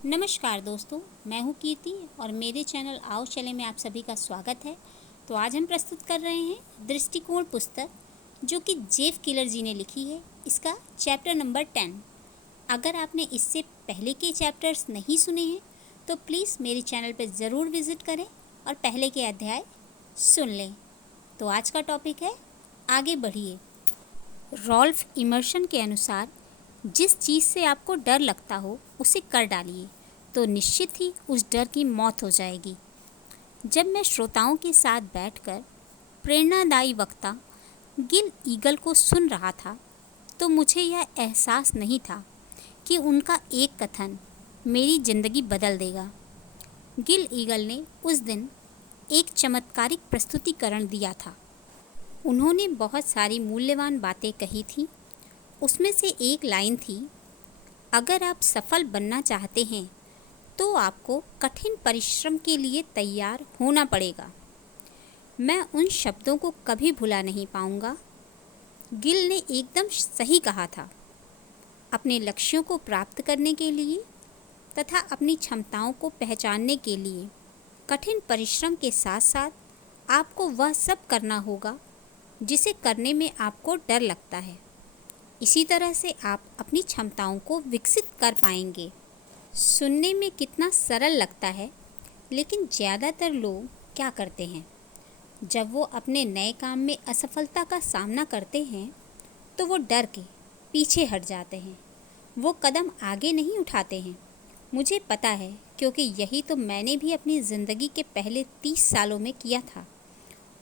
नमस्कार दोस्तों, मैं हूँ कीर्ति और मेरे चैनल आओ चले में आप सभी का स्वागत है। तो आज हम प्रस्तुत कर रहे हैं दृष्टिकोण पुस्तक, जो कि जेफ किलर जी ने लिखी है। इसका चैप्टर नंबर 10। अगर आपने इससे पहले के चैप्टर्स नहीं सुने हैं तो प्लीज़ मेरे चैनल पर ज़रूर विज़िट करें और पहले के अध्याय सुन लें। तो आज का टॉपिक है आगे बढ़िए। रॉल्फ इमर्सन के अनुसार जिस चीज़ से आपको डर लगता हो उसे कर डालिए तो निश्चित ही उस डर की मौत हो जाएगी। जब मैं श्रोताओं के साथ बैठकर प्रेरणादायी वक्ता गिल ईगल को सुन रहा था तो मुझे यह एहसास नहीं था कि उनका एक कथन मेरी ज़िंदगी बदल देगा। गिल ईगल ने उस दिन एक चमत्कारिक प्रस्तुतिकरण दिया था। उन्होंने बहुत सारी मूल्यवान बातें कही थी। उसमें से एक लाइन थी, अगर आप सफल बनना चाहते हैं तो आपको कठिन परिश्रम के लिए तैयार होना पड़ेगा। मैं उन शब्दों को कभी भुला नहीं पाऊंगा। गिल ने एकदम सही कहा था। अपने लक्ष्यों को प्राप्त करने के लिए तथा अपनी क्षमताओं को पहचानने के लिए कठिन परिश्रम के साथ साथ आपको वह सब करना होगा जिसे करने में आपको डर लगता है। इसी तरह से आप अपनी क्षमताओं को विकसित कर पाएंगे। सुनने में कितना सरल लगता है, लेकिन ज़्यादातर लोग क्या करते हैं, जब वो अपने नए काम में असफलता का सामना करते हैं तो वो डर के पीछे हट जाते हैं। वो कदम आगे नहीं उठाते हैं। मुझे पता है, क्योंकि यही तो मैंने भी अपनी ज़िंदगी के पहले 30 सालों में किया था।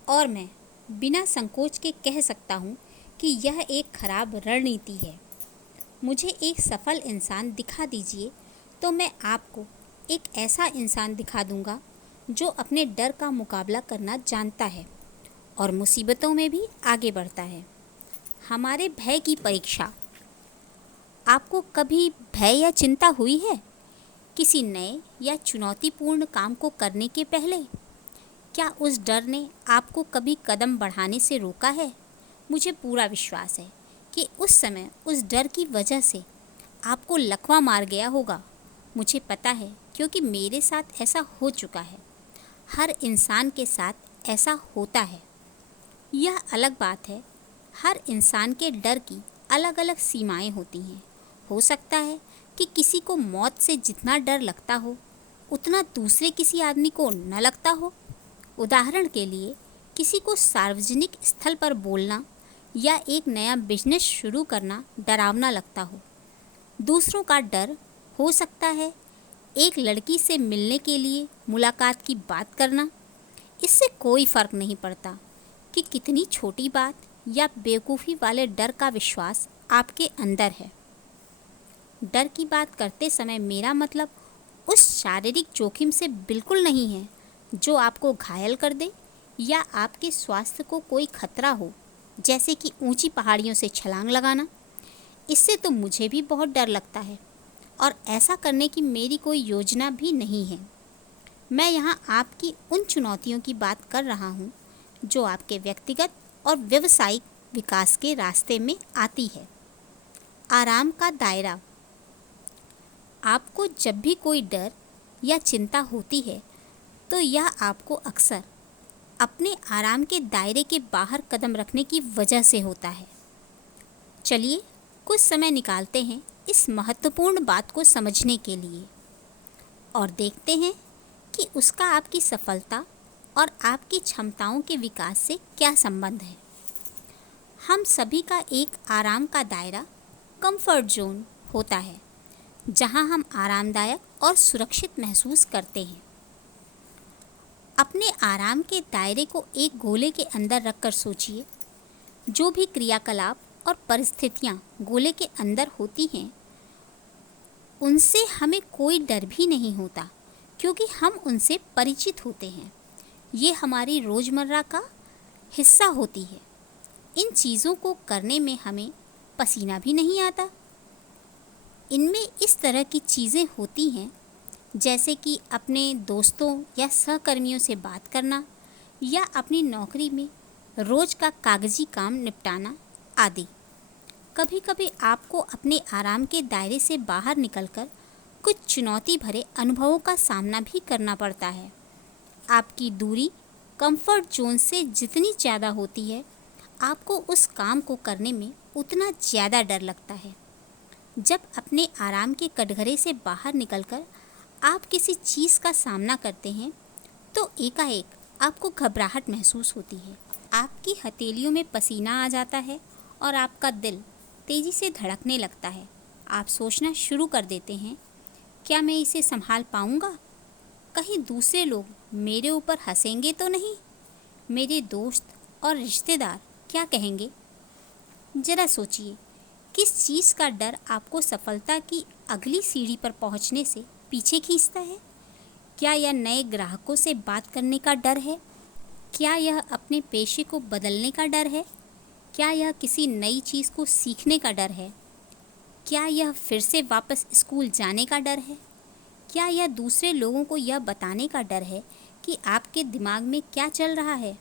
और मैं बिना संकोच के कह सकता हूँ कि यह एक खराब रणनीति है। मुझे एक सफल इंसान दिखा दीजिए तो मैं आपको एक ऐसा इंसान दिखा दूंगा जो अपने डर का मुकाबला करना जानता है और मुसीबतों में भी आगे बढ़ता है। हमारे भय की परीक्षा। आपको कभी भय या चिंता हुई है किसी नए या चुनौतीपूर्ण काम को करने के पहले? क्या उस डर ने आपको कभी कदम बढ़ाने से रोका है? मुझे पूरा विश्वास है कि उस समय उस डर की वजह से आपको लकवा मार गया होगा। मुझे पता है, क्योंकि मेरे साथ ऐसा हो चुका है। हर इंसान के साथ ऐसा होता है। यह अलग बात है, हर इंसान के डर की अलग अलग सीमाएं होती हैं। हो सकता है कि किसी को मौत से जितना डर लगता हो उतना दूसरे किसी आदमी को न लगता हो। उदाहरण के लिए, किसी को सार्वजनिक स्थल पर बोलना या एक नया बिजनेस शुरू करना डरावना लगता हो। दूसरों का डर हो सकता है एक लड़की से मिलने के लिए मुलाकात की बात करना। इससे कोई फ़र्क नहीं पड़ता कि कितनी छोटी बात या बेवकूफ़ी वाले डर का विश्वास आपके अंदर है। डर की बात करते समय मेरा मतलब उस शारीरिक जोखिम से बिल्कुल नहीं है जो आपको घायल कर दे या आपके स्वास्थ्य को कोई खतरा हो, जैसे कि ऊंची पहाड़ियों से छलांग लगाना। इससे तो मुझे भी बहुत डर लगता है और ऐसा करने की मेरी कोई योजना भी नहीं है। मैं यहाँ आपकी उन चुनौतियों की बात कर रहा हूँ जो आपके व्यक्तिगत और व्यावसायिक विकास के रास्ते में आती है। आराम का दायरा। आपको जब भी कोई डर या चिंता होती है तो यह आपको अक्सर अपने आराम के दायरे के बाहर कदम रखने की वजह से होता है। चलिए कुछ समय निकालते हैं इस महत्वपूर्ण बात को समझने के लिए और देखते हैं कि उसका आपकी सफलता और आपकी क्षमताओं के विकास से क्या संबंध है। हम सभी का एक आराम का दायरा, कंफर्ट जोन होता है, जहां हम आरामदायक और सुरक्षित महसूस करते हैं। अपने आराम के दायरे को एक गोले के अंदर रखकर सोचिए। जो भी क्रियाकलाप और परिस्थितियां गोले के अंदर होती हैं, उनसे हमें कोई डर भी नहीं होता, क्योंकि हम उनसे परिचित होते हैं। ये हमारी रोज़मर्रा का हिस्सा होती है। इन चीज़ों को करने में हमें पसीना भी नहीं आता। इनमें इस तरह की चीज़ें होती हैं, जैसे कि अपने दोस्तों या सहकर्मियों से बात करना या अपनी नौकरी में रोज़ का कागजी काम निपटाना आदि। कभी कभी आपको अपने आराम के दायरे से बाहर निकलकर कुछ चुनौती भरे अनुभवों का सामना भी करना पड़ता है। आपकी दूरी कंफर्ट जोन से जितनी ज़्यादा होती है, आपको उस काम को करने में उतना ज़्यादा डर लगता है। जब अपने आराम के कटघरे से बाहर निकलकर आप किसी चीज़ का सामना करते हैं, तो एकाएक आपको घबराहट महसूस होती है। आपकी हथेलियों में पसीना आ जाता है और आपका दिल तेज़ी से धड़कने लगता है। आप सोचना शुरू कर देते हैं, क्या मैं इसे संभाल पाऊंगा? कहीं दूसरे लोग मेरे ऊपर हंसेंगे तो नहीं? मेरे दोस्त और रिश्तेदार क्या कहेंगे? ज़रा सोचिए, किस चीज़ का डर आपको सफलता की अगली सीढ़ी पर पहुंचने से पीछे खींचता है? क्या यह नए ग्राहकों से बात करने का डर है? क्या यह अपने पेशे को बदलने का डर है? क्या यह किसी नई चीज़ को सीखने का डर है? क्या यह फिर से वापस स्कूल जाने का डर है? क्या यह दूसरे लोगों को यह बताने का डर है कि आपके दिमाग में क्या चल रहा है?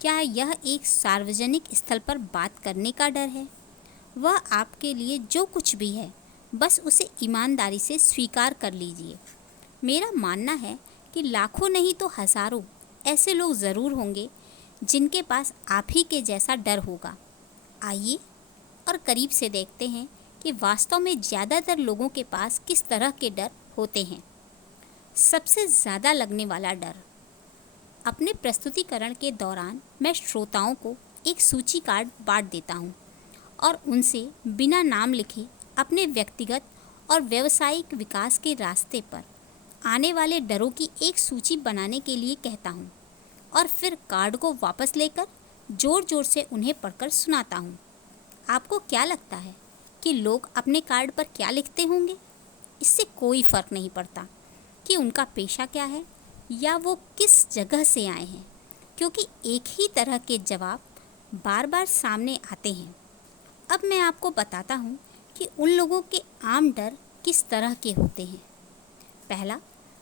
क्या यह एक सार्वजनिक स्थल पर बात करने का डर है? वह आपके लिए जो कुछ भी है, बस उसे ईमानदारी से स्वीकार कर लीजिए। मेरा मानना है कि लाखों नहीं तो हज़ारों ऐसे लोग ज़रूर होंगे जिनके पास आप ही के जैसा डर होगा। आइए और करीब से देखते हैं कि वास्तव में ज़्यादातर लोगों के पास किस तरह के डर होते हैं। सबसे ज़्यादा लगने वाला डर। अपने प्रस्तुतिकरण के दौरान मैं श्रोताओं को एक सूची कार्ड बांट देता हूँ और उनसे बिना नाम लिखे अपने व्यक्तिगत और व्यावसायिक विकास के रास्ते पर आने वाले डरों की एक सूची बनाने के लिए कहता हूँ और फिर कार्ड को वापस लेकर ज़ोर ज़ोर से उन्हें पढ़कर सुनाता हूँ। आपको क्या लगता है कि लोग अपने कार्ड पर क्या लिखते होंगे? इससे कोई फ़र्क नहीं पड़ता कि उनका पेशा क्या है या वो किस जगह से आए हैं, क्योंकि एक ही तरह के जवाब बार बार सामने आते हैं। अब मैं आपको बताता हूँ कि उन लोगों के आम डर किस तरह के होते हैं। पहला,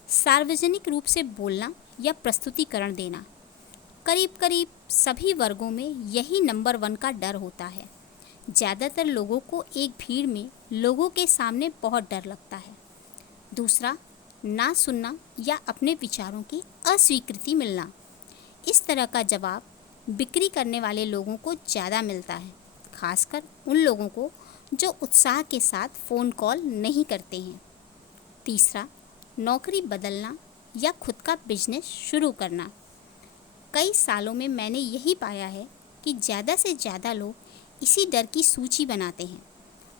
सार्वजनिक रूप से बोलना या प्रस्तुतिकरण देना। करीब करीब सभी वर्गों में यही नंबर 1 का डर होता है। ज़्यादातर लोगों को एक भीड़ में लोगों के सामने बहुत डर लगता है। दूसरा, ना सुनना या अपने विचारों की अस्वीकृति मिलना। इस तरह का जवाब बिक्री करने वाले लोगों को ज़्यादा मिलता है, खासकर उन लोगों को जो उत्साह के साथ फ़ोन कॉल नहीं करते हैं। तीसरा, नौकरी बदलना या खुद का बिजनेस शुरू करना। कई सालों में मैंने यही पाया है कि ज़्यादा से ज़्यादा लोग इसी डर की सूची बनाते हैं।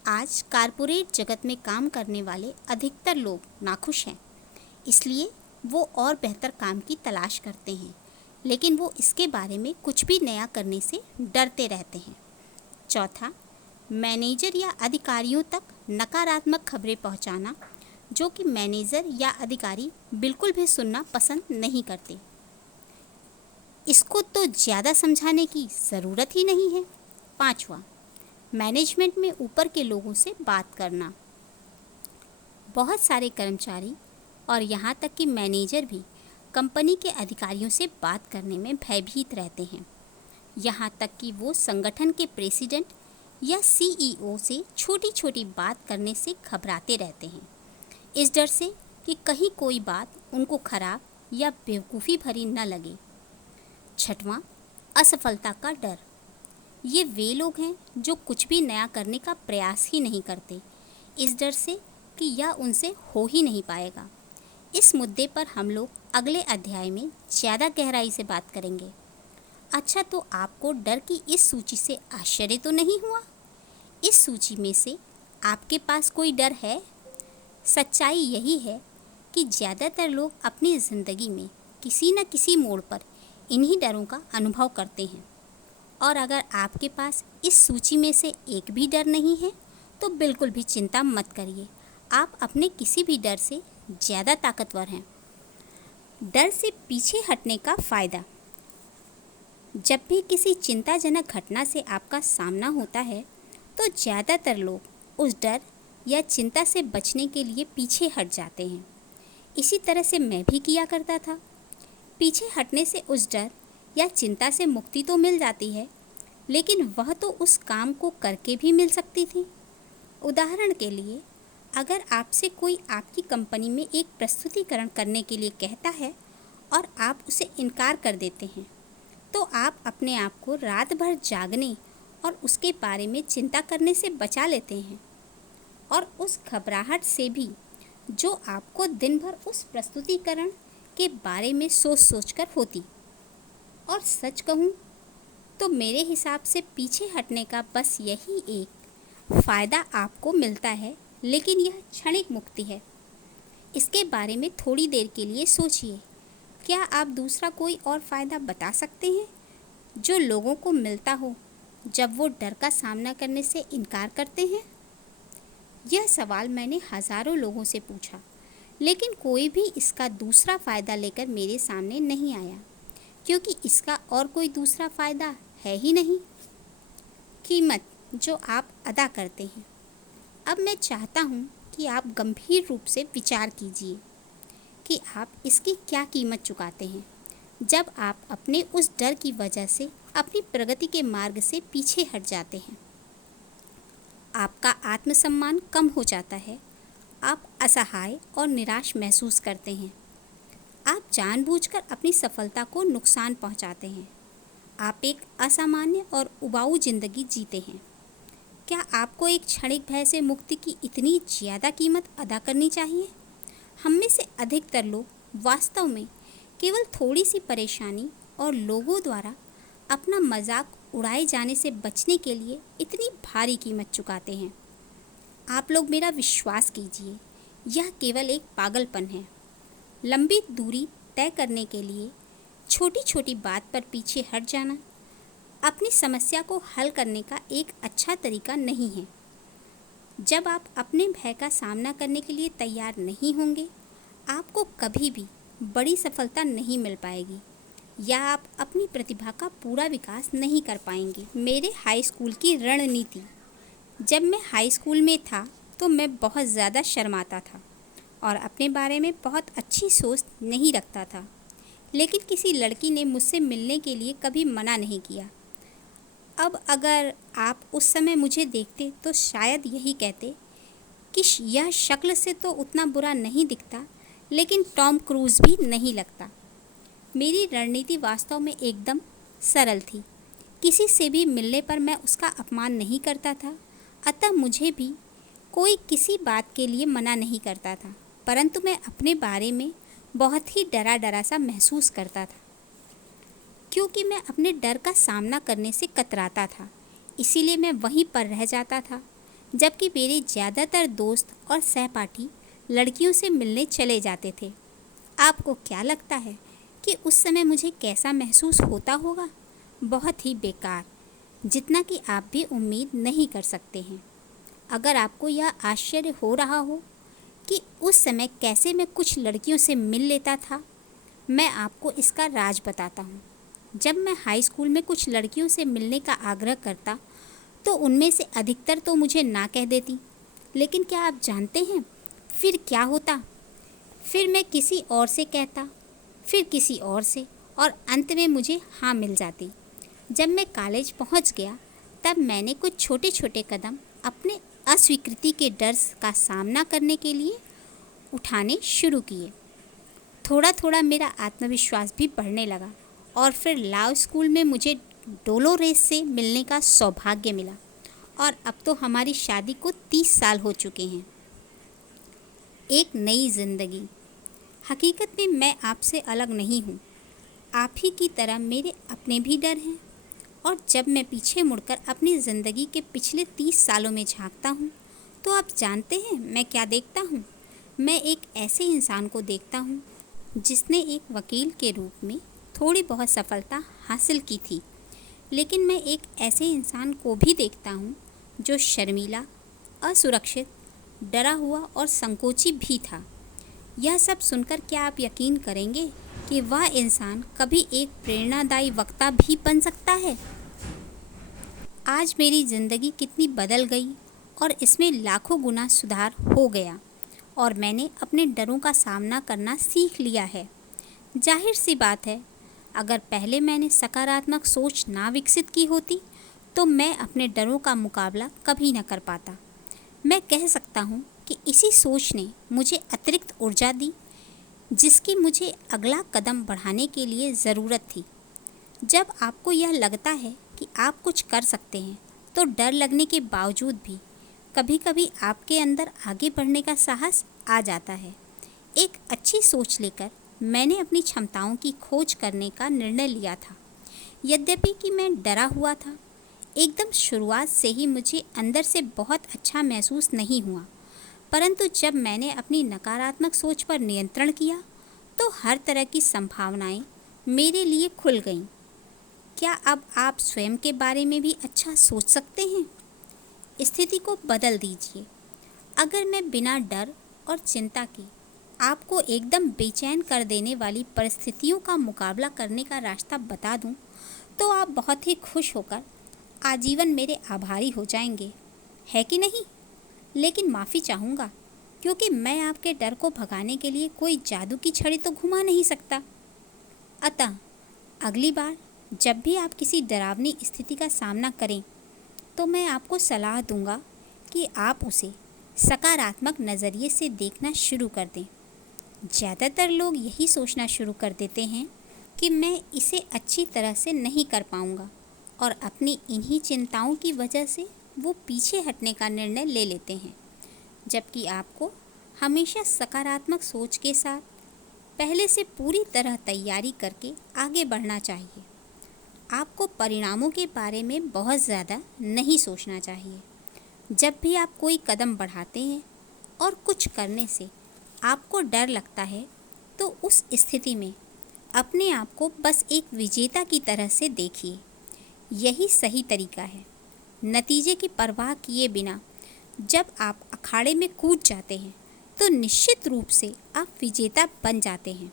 आज कॉरपोरेट जगत में काम करने वाले अधिकतर लोग नाखुश हैं, इसलिए वो और बेहतर काम की तलाश करते हैं, लेकिन वो इसके बारे में कुछ भी नया करने से डरते रहते हैं। चौथा, मैनेजर या अधिकारियों तक नकारात्मक खबरें पहुंचाना, जो कि मैनेजर या अधिकारी बिल्कुल भी सुनना पसंद नहीं करते। इसको तो ज़्यादा समझाने की ज़रूरत ही नहीं है। पांचवा, मैनेजमेंट में ऊपर के लोगों से बात करना। बहुत सारे कर्मचारी और यहाँ तक कि मैनेजर भी कंपनी के अधिकारियों से बात करने में भयभीत रहते हैं। यहाँ तक कि वो संगठन के प्रेसिडेंट या सीईओ से छोटी छोटी बात करने से घबराते रहते हैं, इस डर से कि कहीं कोई बात उनको खराब या बेवकूफ़ी भरी न लगे। छठवां, असफलता का डर। ये वे लोग हैं जो कुछ भी नया करने का प्रयास ही नहीं करते, इस डर से कि यह उनसे हो ही नहीं पाएगा। इस मुद्दे पर हम लोग अगले अध्याय में ज़्यादा गहराई से बात करेंगे। अच्छा, तो आपको डर की इस सूची से आश्चर्य तो नहीं हुआ? इस सूची में से आपके पास कोई डर है? सच्चाई यही है कि ज़्यादातर लोग अपनी ज़िंदगी में किसी न किसी मोड़ पर इन्हीं डरों का अनुभव करते हैं। और अगर आपके पास इस सूची में से एक भी डर नहीं है, तो बिल्कुल भी चिंता मत करिए। आप अपने किसी भी डर से ज़्यादा ताकतवर हैं। डर से पीछे हटने का फ़ायदा। जब भी किसी चिंताजनक घटना से आपका सामना होता है, तो ज़्यादातर लोग उस डर या चिंता से बचने के लिए पीछे हट जाते हैं। इसी तरह से मैं भी किया करता था। पीछे हटने से उस डर या चिंता से मुक्ति तो मिल जाती है, लेकिन वह तो उस काम को करके भी मिल सकती थी। उदाहरण के लिए, अगर आपसे कोई आपकी कंपनी में एक प्रस्तुतिकरण करने के लिए कहता है और आप उसे इनकार कर देते हैं, तो आप अपने आप को रात भर जागने और उसके बारे में चिंता करने से बचा लेते हैं, और उस घबराहट से भी जो आपको दिन भर उस प्रस्तुतिकरण के बारे में सोच सोचकर होती। और सच कहूँ तो मेरे हिसाब से पीछे हटने का बस यही एक फ़ायदा आपको मिलता है, लेकिन यह क्षणिक मुक्ति है। इसके बारे में थोड़ी देर के लिए सोचिए। क्या आप दूसरा कोई और फ़ायदा बता सकते हैं जो लोगों को मिलता हो जब वो डर का सामना करने से इनकार करते हैं? यह सवाल मैंने हज़ारों लोगों से पूछा, लेकिन कोई भी इसका दूसरा फ़ायदा लेकर मेरे सामने नहीं आया, क्योंकि इसका और कोई दूसरा फ़ायदा है ही नहीं। कीमत जो आप अदा करते हैं। अब मैं चाहता हूँ कि आप गंभीर रूप से विचार कीजिए कि आप इसकी क्या कीमत चुकाते हैं जब आप अपने उस डर की वजह से अपनी प्रगति के मार्ग से पीछे हट जाते हैं। आपका आत्मसम्मान कम हो जाता है, आप असहाय और निराश महसूस करते हैं, आप जानबूझकर अपनी सफलता को नुकसान पहुंचाते हैं, आप एक असामान्य और उबाऊ जिंदगी जीते हैं। क्या आपको एक क्षणिक भय से मुक्ति की इतनी ज़्यादा कीमत अदा करनी चाहिए? हम में से अधिकतर लोग वास्तव में केवल थोड़ी सी परेशानी और लोगों द्वारा अपना मजाक उड़ाए जाने से बचने के लिए इतनी भारी कीमत चुकाते हैं। आप लोग मेरा विश्वास कीजिए, यह केवल एक पागलपन है। लंबी दूरी तय करने के लिए छोटी छोटी बात पर पीछे हट जाना अपनी समस्या को हल करने का एक अच्छा तरीका नहीं है। जब आप अपने भय का सामना करने के लिए तैयार नहीं होंगे, आपको कभी भी बड़ी सफलता नहीं मिल पाएगी या आप अपनी प्रतिभा का पूरा विकास नहीं कर पाएंगे। मेरे हाई स्कूल की रणनीति। जब मैं हाई स्कूल में था तो मैं बहुत ज़्यादा शर्माता था और अपने बारे में बहुत अच्छी सोच नहीं रखता था, लेकिन किसी लड़की ने मुझसे मिलने के लिए कभी मना नहीं किया। अब अगर आप उस समय मुझे देखते तो शायद यही कहते कि यह शक्ल से तो उतना बुरा नहीं दिखता, लेकिन टॉम क्रूज़ भी नहीं लगता। मेरी रणनीति वास्तव में एकदम सरल थी। किसी से भी मिलने पर मैं उसका अपमान नहीं करता था, अतः मुझे भी कोई किसी बात के लिए मना नहीं करता था, परंतु मैं अपने बारे में बहुत ही डरा डरा सा महसूस करता था, क्योंकि मैं अपने डर का सामना करने से कतराता था। इसीलिए मैं वहीं पर रह जाता था, जबकि मेरे ज़्यादातर दोस्त और सहपाठी लड़कियों से मिलने चले जाते थे। आपको क्या लगता है कि उस समय मुझे कैसा महसूस होता होगा? बहुत ही बेकार, जितना कि आप भी उम्मीद नहीं कर सकते हैं। अगर आपको यह आश्चर्य हो रहा हो कि उस समय कैसे मैं कुछ लड़कियों से मिल लेता था, मैं आपको इसका राज बताता हूँ। जब मैं हाई स्कूल में कुछ लड़कियों से मिलने का आग्रह करता तो उनमें से अधिकतर तो मुझे ना कह देती, लेकिन क्या आप जानते हैं फिर क्या होता? फिर मैं किसी और से कहता, फिर किसी और से, और अंत में मुझे हाँ मिल जाती। जब मैं कॉलेज पहुंच गया तब मैंने कुछ छोटे छोटे कदम अपने अस्वीकृति के डर का सामना करने के लिए उठाने शुरू किए। थोड़ा थोड़ा मेरा आत्मविश्वास भी बढ़ने लगा और फिर लॉ स्कूल में मुझे डोलोरेस से मिलने का सौभाग्य मिला और अब तो हमारी शादी को 30 साल हो चुके हैं। एक नई ज़िंदगी। हकीकत में मैं आपसे अलग नहीं हूँ। आप ही की तरह मेरे अपने भी डर हैं, और जब मैं पीछे मुड़कर अपनी ज़िंदगी के पिछले 30 सालों में झांकता हूँ तो आप जानते हैं मैं क्या देखता हूँ? मैं एक ऐसे इंसान को देखता हूँ जिसने एक वकील के रूप में थोड़ी बहुत सफलता हासिल की थी, लेकिन मैं एक ऐसे इंसान को भी देखता हूँ जो शर्मीला, असुरक्षित, डरा हुआ और संकोची भी था। यह सब सुनकर क्या आप यकीन करेंगे कि वह इंसान कभी एक प्रेरणादायी वक्ता भी बन सकता है? आज मेरी ज़िंदगी कितनी बदल गई और इसमें लाखों गुना सुधार हो गया, और मैंने अपने डरों का सामना करना सीख लिया है। जाहिर सी बात है, अगर पहले मैंने सकारात्मक सोच ना विकसित की होती तो मैं अपने डरों का मुकाबला कभी न कर पाता। मैं कह सकता हूँ कि इसी सोच ने मुझे अतिरिक्त ऊर्जा दी जिसकी मुझे अगला कदम बढ़ाने के लिए ज़रूरत थी। जब आपको यह लगता है कि आप कुछ कर सकते हैं तो डर लगने के बावजूद भी कभी कभी आपके अंदर आगे बढ़ने का साहस आ जाता है। एक अच्छी सोच लेकर मैंने अपनी क्षमताओं की खोज करने का निर्णय लिया था। यद्यपि कि मैं डरा हुआ था, एकदम शुरुआत से ही मुझे अंदर से बहुत अच्छा महसूस नहीं हुआ, परंतु जब मैंने अपनी नकारात्मक सोच पर नियंत्रण किया तो हर तरह की संभावनाएं मेरे लिए खुल गईं। क्या अब आप स्वयं के बारे में भी अच्छा सोच सकते हैं? स्थिति को बदल दीजिए। अगर मैं बिना डर और चिंता के आपको एकदम बेचैन कर देने वाली परिस्थितियों का मुकाबला करने का रास्ता बता दूं, तो आप बहुत ही खुश होकर आजीवन मेरे आभारी हो जाएंगे, है कि नहीं? लेकिन माफ़ी चाहूँगा, क्योंकि मैं आपके डर को भगाने के लिए कोई जादू की छड़ी तो घुमा नहीं सकता। अतः अगली बार जब भी आप किसी डरावनी स्थिति का सामना करें तो मैं आपको सलाह दूंगा कि आप उसे सकारात्मक नज़रिए से देखना शुरू कर दें। ज़्यादातर लोग यही सोचना शुरू कर देते हैं कि मैं इसे अच्छी तरह से नहीं कर पाऊंगा और अपनी इन्हीं चिंताओं की वजह से वो पीछे हटने का निर्णय ले लेते हैं, जबकि आपको हमेशा सकारात्मक सोच के साथ पहले से पूरी तरह तैयारी करके आगे बढ़ना चाहिए। आपको परिणामों के बारे में बहुत ज़्यादा नहीं सोचना चाहिए। जब भी आप कोई कदम बढ़ाते हैं और कुछ करने से आपको डर लगता है तो उस स्थिति में अपने आप को बस एक विजेता की तरह से देखिए। यही सही तरीका है। नतीजे की परवाह किए बिना जब आप अखाड़े में कूद जाते हैं तो निश्चित रूप से आप विजेता बन जाते हैं।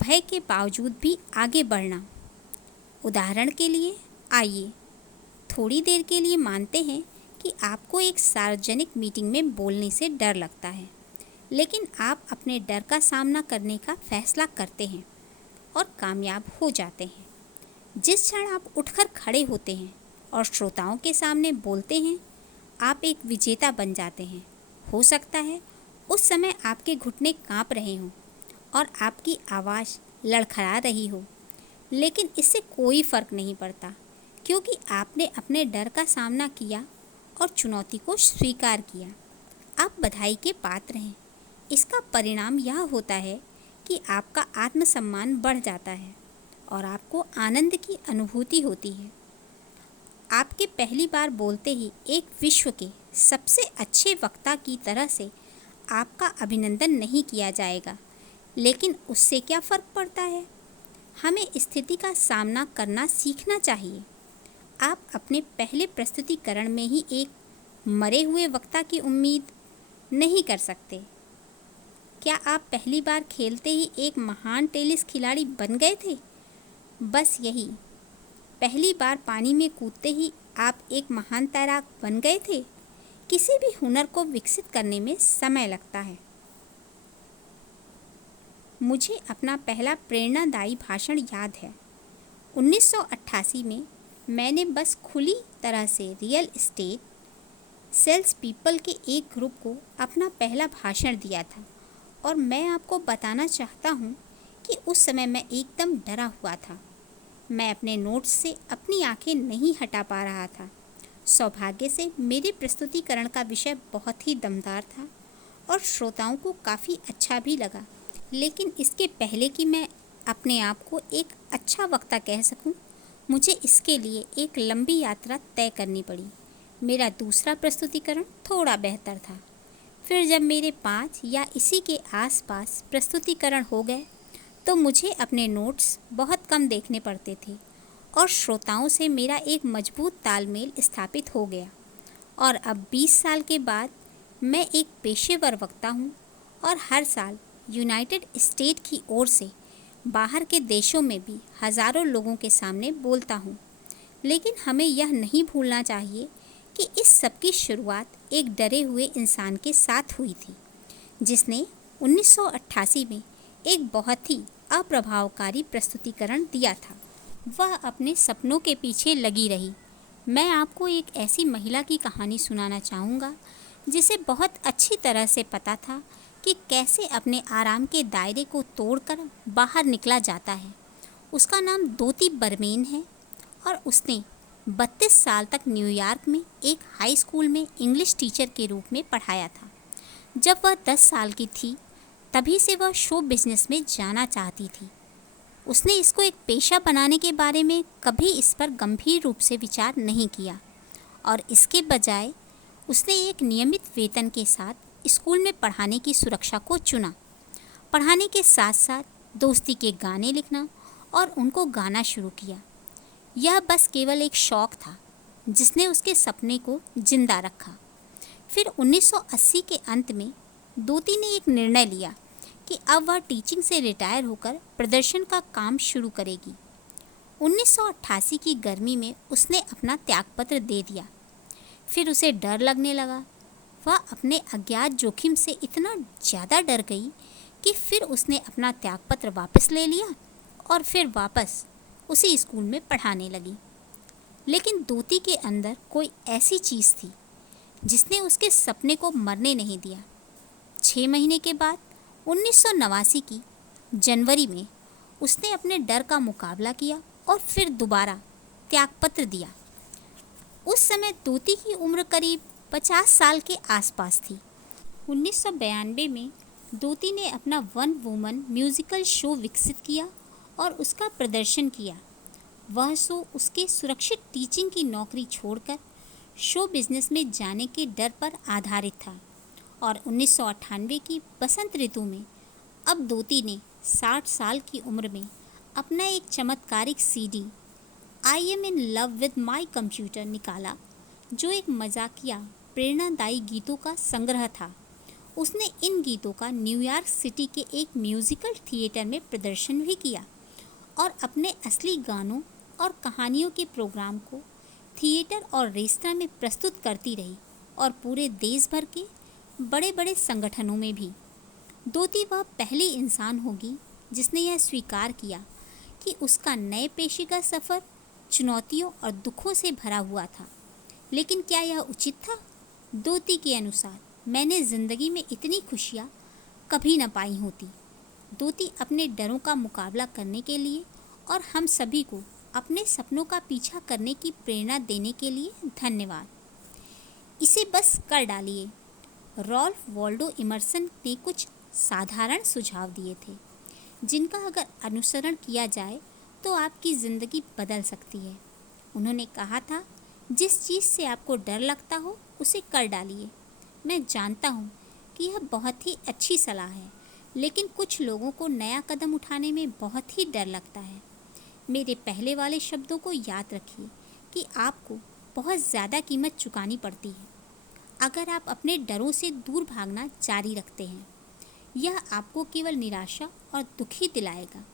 भय के बावजूद भी आगे बढ़ना। उदाहरण के लिए आइए थोड़ी देर के लिए मानते हैं कि आपको एक सार्वजनिक मीटिंग में बोलने से डर लगता है, लेकिन आप अपने डर का सामना करने का फैसला करते हैं और कामयाब हो जाते हैं। जिस क्षण आप उठकर खड़े होते हैं और श्रोताओं के सामने बोलते हैं, आप एक विजेता बन जाते हैं। हो सकता है उस समय आपके घुटने कांप रहे हों और आपकी आवाज़ लड़खड़ा रही हो, लेकिन इससे कोई फ़र्क नहीं पड़ता, क्योंकि आपने अपने डर का सामना किया और चुनौती को स्वीकार किया। आप बधाई के पात्र हैं। इसका परिणाम यह होता है कि आपका आत्मसम्मान बढ़ जाता है और आपको आनंद की अनुभूति होती है। आपके पहली बार बोलते ही एक विश्व के सबसे अच्छे वक्ता की तरह से आपका अभिनंदन नहीं किया जाएगा, लेकिन उससे क्या फ़र्क पड़ता है? हमें स्थिति का सामना करना सीखना चाहिए। आप अपने पहले प्रस्तुतिकरण में ही एक मरे हुए वक्ता की उम्मीद नहीं कर सकते। क्या आप पहली बार खेलते ही एक महान टेनिस खिलाड़ी बन गए थे? बस यही, पहली बार पानी में कूदते ही आप एक महान तैराक बन गए थे? किसी भी हुनर को विकसित करने में समय लगता है। मुझे अपना पहला प्रेरणादायी भाषण याद है। 1988 में मैंने बस खुली तरह से रियल एस्टेट सेल्स पीपल के एक ग्रुप को अपना पहला भाषण दिया था और मैं आपको बताना चाहता हूँ कि उस समय मैं एकदम डरा हुआ था। मैं अपने नोट्स से अपनी आंखें नहीं हटा पा रहा था। सौभाग्य से मेरे प्रस्तुतिकरण का विषय बहुत ही दमदार था और श्रोताओं को काफ़ी अच्छा भी लगा, लेकिन इसके पहले कि मैं अपने आप को एक अच्छा वक्ता कह सकूं, मुझे इसके लिए एक लंबी यात्रा तय करनी पड़ी। मेरा दूसरा प्रस्तुतिकरण थोड़ा बेहतर था। फिर जब मेरे 5 या इसी के आसपास प्रस्तुतिकरण हो गए तो मुझे अपने नोट्स बहुत कम देखने पड़ते थे और श्रोताओं से मेरा एक मजबूत तालमेल स्थापित हो गया। और अब 20 साल के बाद मैं एक पेशेवर वक्ता हूँ और हर साल यूनाइटेड स्टेट की ओर से बाहर के देशों में भी हज़ारों लोगों के सामने बोलता हूँ। लेकिन हमें यह नहीं भूलना चाहिए कि इस सब की शुरुआत एक डरे हुए इंसान के साथ हुई थी, जिसने 1988 में एक बहुत ही अप्रभावकारी प्रस्तुतिकरण दिया था। वह अपने सपनों के पीछे लगी रही। मैं आपको एक ऐसी महिला की कहानी सुनाना चाहूँगा जिसे बहुत अच्छी तरह से पता था कि कैसे अपने आराम के दायरे को तोड़कर बाहर निकला जाता है। उसका नाम दोती बर्मेन है और उसने 32 साल तक न्यूयॉर्क में एक हाई स्कूल में इंग्लिश टीचर के रूप में पढ़ाया था। जब वह 10 साल की थी तभी से वह शो बिजनेस में जाना चाहती थी। उसने इसको एक पेशा बनाने के बारे में कभी इस पर गंभीर रूप से विचार नहीं किया और इसके बजाय उसने एक नियमित वेतन के साथ स्कूल में पढ़ाने की सुरक्षा को चुना। पढ़ाने के साथ साथ दोस्ती के गाने लिखना और उनको गाना शुरू किया। यह बस केवल एक शौक़ था जिसने उसके सपने को जिंदा रखा। फिर 1980 के अंत में दोती ने एक निर्णय लिया कि अब वह टीचिंग से रिटायर होकर प्रदर्शन का काम शुरू करेगी। 1988 की गर्मी में उसने अपना त्यागपत्र दे दिया। फिर उसे डर लगने लगा। वह अपने अज्ञात जोखिम से इतना ज़्यादा डर गई कि फिर उसने अपना त्यागपत्र वापस ले लिया और फिर वापस उसी स्कूल में पढ़ाने लगी। लेकिन दोती के अंदर कोई ऐसी चीज़ थी जिसने उसके सपने को मरने नहीं दिया। 6 महीने के बाद 1989 की जनवरी में उसने अपने डर का मुकाबला किया और फिर दोबारा त्यागपत्र दिया। उस समय दोती की उम्र करीब 50 साल के आसपास थी। 1992 में दोती ने अपना वन वुमन म्यूजिकल शो विकसित किया और उसका प्रदर्शन किया। वह शो उसके सुरक्षित टीचिंग की नौकरी छोड़कर शो बिजनेस में जाने के डर पर आधारित था और 1998 की बसंत ऋतु में अब दोती ने 60 साल की उम्र में अपना एक चमत्कारिक CD I am in love with my computer निकाला, जो एक मजाकिया प्रेरणादायी गीतों का संग्रह था। उसने इन गीतों का न्यूयॉर्क सिटी के एक म्यूजिकल थिएटर में प्रदर्शन भी किया और अपने असली गानों और कहानियों के प्रोग्राम को थिएटर और रेस्तरां में प्रस्तुत करती रही और पूरे देश भर के बड़े बड़े संगठनों में भी। दोती वह पहली इंसान होगी जिसने यह स्वीकार किया कि उसका नए पेशे का सफ़र चुनौतियों और दुखों से भरा हुआ था। लेकिन क्या यह उचित था? दोती के अनुसार मैंने ज़िंदगी में इतनी खुशियाँ कभी न पाई होती। दोती अपने डरों का मुकाबला करने के लिए और हम सभी को अपने सपनों का पीछा करने की प्रेरणा देने के लिए धन्यवाद। इसे बस कर डालिए। रॉल्फ वॉल्डो इमर्सन ने कुछ साधारण सुझाव दिए थे जिनका अगर अनुसरण किया जाए तो आपकी ज़िंदगी बदल सकती है। उन्होंने कहा था, जिस चीज़ से आपको डर लगता हो उसे कर डालिए। मैं जानता हूँ कि यह बहुत ही अच्छी सलाह है, लेकिन कुछ लोगों को नया कदम उठाने में बहुत ही डर लगता है। मेरे पहले वाले शब्दों को याद रखिए कि आपको बहुत ज़्यादा कीमत चुकानी पड़ती है अगर आप अपने डरों से दूर भागना जारी रखते हैं। यह आपको केवल निराशा और दुखी दिलाएगा।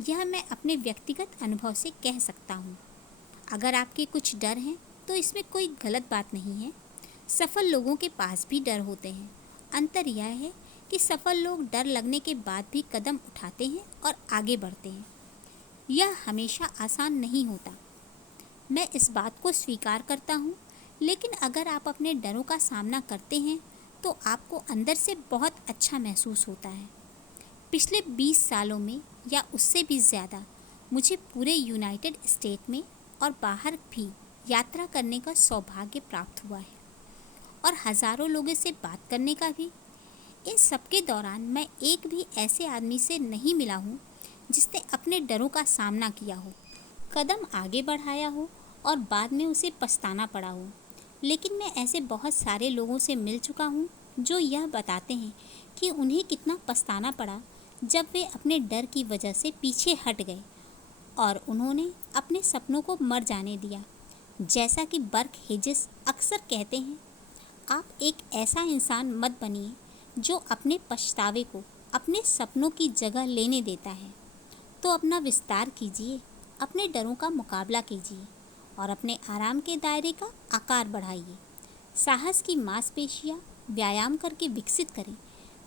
यह मैं अपने व्यक्तिगत अनुभव से कह सकता हूँ। अगर आपके कुछ डर हैं तो इसमें कोई गलत बात नहीं है। सफल लोगों के पास भी डर होते हैं। अंतर यह है कि सफल लोग डर लगने के बाद भी कदम उठाते हैं और आगे बढ़ते हैं। यह हमेशा आसान नहीं होता, मैं इस बात को स्वीकार करता हूँ, लेकिन अगर आप अपने डरों का सामना करते हैं तो आपको अंदर से बहुत अच्छा महसूस होता है। पिछले 20 सालों में या उससे भी ज़्यादा मुझे पूरे यूनाइटेड स्टेट में और बाहर भी यात्रा करने का सौभाग्य प्राप्त हुआ है और हज़ारों लोगों से बात करने का भी। इन सब के दौरान मैं एक भी ऐसे आदमी से नहीं मिला हूँ जिसने अपने डरों का सामना किया हो, कदम आगे बढ़ाया हो और बाद में उसे पछताना पड़ा हो। लेकिन मैं ऐसे बहुत सारे लोगों से मिल चुका हूँ जो यह बताते हैं कि उन्हें कितना पछताना पड़ा जब वे अपने डर की वजह से पीछे हट गए और उन्होंने अपने सपनों को मर जाने दिया। जैसा कि बर्क हेजेस अक्सर कहते हैं, आप एक ऐसा इंसान मत बनिए जो अपने पछतावे को अपने सपनों की जगह लेने देता है। तो अपना विस्तार कीजिए, अपने डरों का मुकाबला कीजिए और अपने आराम के दायरे का आकार बढ़ाइए। साहस की मांसपेशियाँ व्यायाम करके विकसित करें।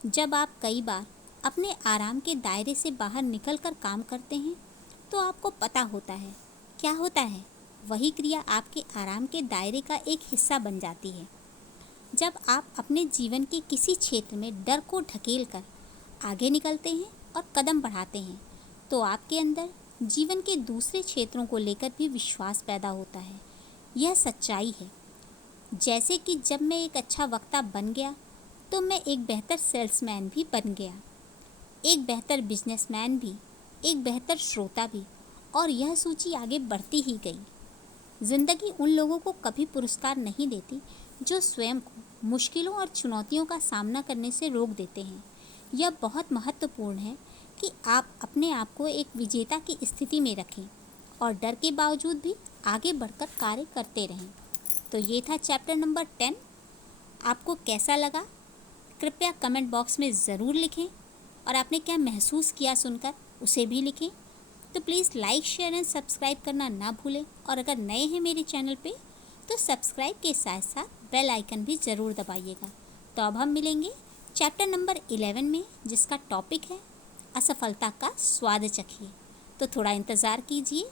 जब आप कई बार अपने आराम के दायरे से बाहर निकलकर काम करते हैं तो आपको पता होता है क्या होता है। वही क्रिया आपके आराम के दायरे का एक हिस्सा बन जाती है। जब आप अपने जीवन के किसी क्षेत्र में डर को ढकेल कर आगे निकलते हैं और कदम बढ़ाते हैं तो आपके अंदर जीवन के दूसरे क्षेत्रों को लेकर भी विश्वास पैदा होता है। यह सच्चाई है। जैसे कि जब मैं एक अच्छा वक्ता बन गया तो मैं एक बेहतर सेल्समैन भी बन गया, एक बेहतर बिजनेसमैन भी, एक बेहतर श्रोता भी, और यह सूची आगे बढ़ती ही गई। ज़िंदगी उन लोगों को कभी पुरस्कार नहीं देती जो स्वयं को मुश्किलों और चुनौतियों का सामना करने से रोक देते हैं। यह बहुत महत्वपूर्ण है कि आप अपने आप को एक विजेता की स्थिति में रखें और डर के बावजूद भी आगे बढ़कर कार्य करते रहें। तो ये था चैप्टर नंबर 10। आपको कैसा लगा कृपया कमेंट बॉक्स में ज़रूर लिखें, और आपने क्या महसूस किया सुनकर उसे भी लिखें। तो please like, share and subscribe करना ना भूलें, और अगर नए हैं मेरे चैनल पे तो सब्सक्राइब के साथ साथ बेल आइकन भी ज़रूर दबाइएगा। तो अब हम मिलेंगे चैप्टर नंबर 11 में, जिसका टॉपिक है असफलता का स्वाद चखिए। तो थोड़ा इंतज़ार कीजिए।